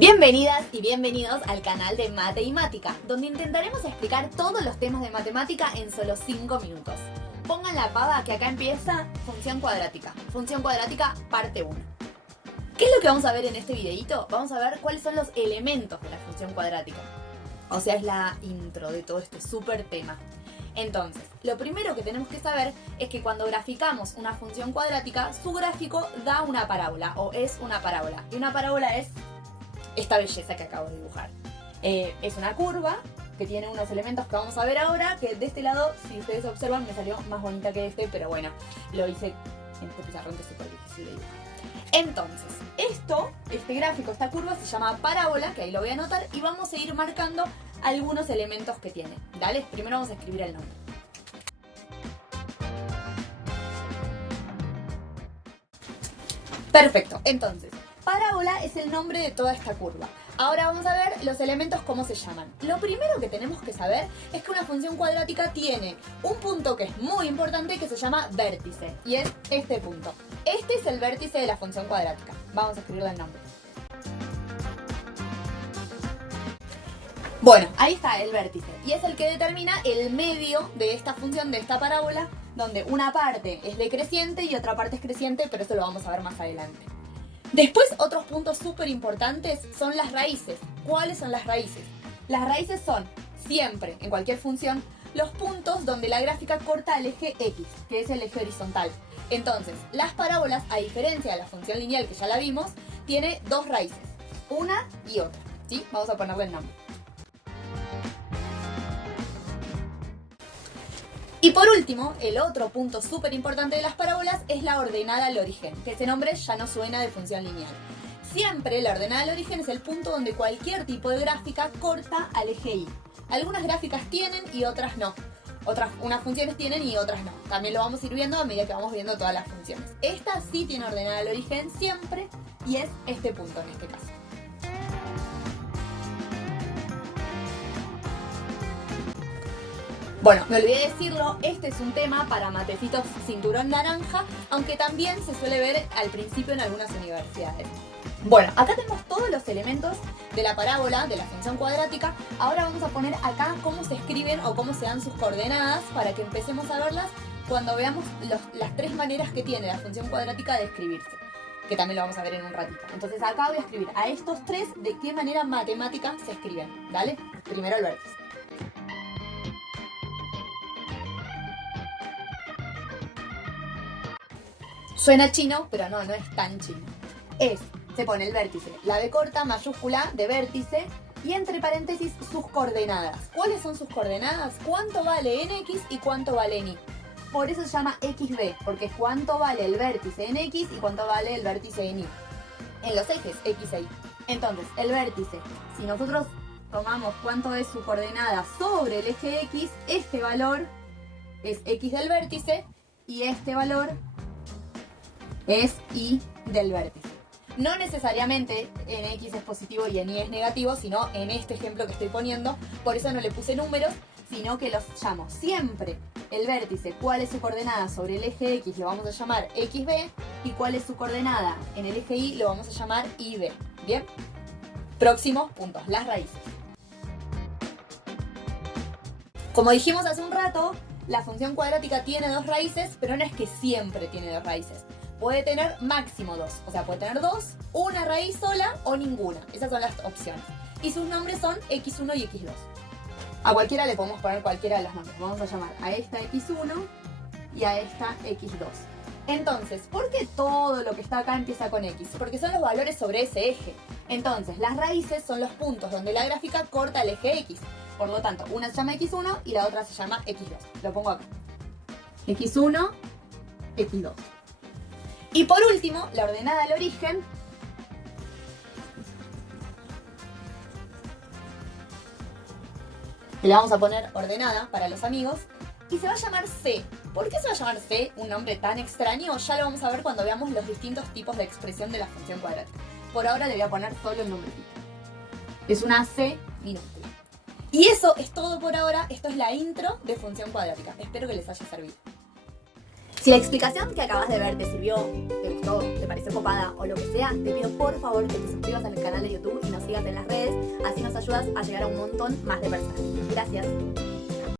Bienvenidas y bienvenidos al canal de Mateimática, donde intentaremos explicar todos los temas de matemática en solo 5 minutos. Pongan la pava que acá empieza función cuadrática. Función cuadrática parte 1. ¿Qué es lo que vamos a ver en este videito? Vamos a ver cuáles son los elementos de la función cuadrática. O sea, es la intro de todo este súper tema. Entonces, lo primero que tenemos que saber es que cuando graficamos una función cuadrática, su gráfico da una parábola o es una parábola. Y una parábola es esta belleza que acabo de dibujar. Es una curva que tiene unos elementos que vamos a ver ahora, que de este lado, si ustedes observan, me salió más bonita que este, pero bueno, lo hice en este pizarrón que es súper difícil de dibujar. Entonces, este gráfico, esta curva se llama parábola, que ahí lo voy a anotar, y vamos a ir marcando algunos elementos que tiene. ¿Dale? Primero vamos a escribir el nombre. Perfecto, entonces, parábola es el nombre de toda esta curva. Ahora vamos a ver los elementos cómo se llaman. Lo primero que tenemos que saber es que una función cuadrática tiene un punto que es muy importante que se llama vértice. Y es este punto. Este es el vértice de la función cuadrática. Vamos a escribirle el nombre. Bueno, ahí está el vértice. Y es el que determina el medio de esta función, de esta parábola, donde una parte es decreciente y otra parte es creciente, pero eso lo vamos a ver más adelante. Después, otros puntos súper importantes son las raíces. ¿Cuáles son las raíces? Las raíces son, siempre, en cualquier función, los puntos donde la gráfica corta el eje X, que es el eje horizontal. Entonces, las parábolas, a diferencia de la función lineal que ya la vimos, tiene dos raíces, una y otra, ¿sí? Vamos a ponerle el nombre. Y por último, el otro punto súper importante de las parábolas es la ordenada al origen, que ese nombre ya no suena de función lineal. Siempre la ordenada al origen es el punto donde cualquier tipo de gráfica corta al eje Y. Algunas gráficas tienen y otras no. Unas funciones tienen y otras no. También lo vamos a ir viendo a medida que vamos viendo todas las funciones. Esta sí tiene ordenada al origen siempre y es este punto en este caso. Bueno, me olvidé decirlo, este es un tema para matecitos cinturón naranja, aunque también se suele ver al principio en algunas universidades. Bueno, acá tenemos todos los elementos de la parábola, de la función cuadrática. Ahora vamos a poner acá cómo se escriben o cómo se dan sus coordenadas para que empecemos a verlas cuando veamos las tres maneras que tiene la función cuadrática de escribirse, que también lo vamos a ver en un ratito. Entonces acá voy a escribir a estos tres de qué manera matemática se escriben, ¿vale? Primero el vértice. Suena chino, pero no es tan chino. Se pone el vértice, la B corta, mayúscula, de vértice, y entre paréntesis sus coordenadas. ¿Cuáles son sus coordenadas? ¿Cuánto vale en X y cuánto vale en Y? Por eso se llama XB, porque es cuánto vale el vértice en X y cuánto vale el vértice en Y. En los ejes X e Y. Entonces, el vértice, si nosotros tomamos cuánto es su coordenada sobre el eje X, este valor es X del vértice y este valor es Y del vértice. No necesariamente en X es positivo y en Y es negativo, sino en este ejemplo que estoy poniendo, por eso no le puse números, sino que los llamo siempre el vértice, cuál es su coordenada sobre el eje X, lo vamos a llamar XB, y cuál es su coordenada en el eje Y, lo vamos a llamar YB. ¿Bien? Próximos puntos, las raíces. Como dijimos hace un rato, la función cuadrática tiene dos raíces, pero no es que siempre tiene dos raíces. Puede tener máximo dos, o sea, puede tener dos, una raíz sola o ninguna. Esas son las opciones. Y sus nombres son X1 y X2. A cualquiera le podemos poner cualquiera de los nombres. Vamos a llamar a esta X1 y a esta X2. Entonces, ¿por qué todo lo que está acá empieza con X? Porque son los valores sobre ese eje. Entonces, las raíces son los puntos donde la gráfica corta el eje X. Por lo tanto, una se llama X1 y la otra se llama X2. Lo pongo acá. X1, X2. Y por último, la ordenada al origen le vamos a poner ordenada para los amigos y se va a llamar C. ¿Por qué se va a llamar C? Un nombre tan extraño, ya lo vamos a ver cuando veamos los distintos tipos de expresión de la función cuadrática. Por ahora le voy a poner solo el nombrecito. Es una C minúscula. Y eso es todo por ahora. Esto es la intro de función cuadrática. Espero que les haya servido. Si la explicación que acabas de ver te sirvió, te gustó, te pareció copada o lo que sea, te pido por favor que te suscribas al canal de YouTube y nos sigas sigas en las redes, así nos ayudas a llegar a un montón más de personas. Gracias.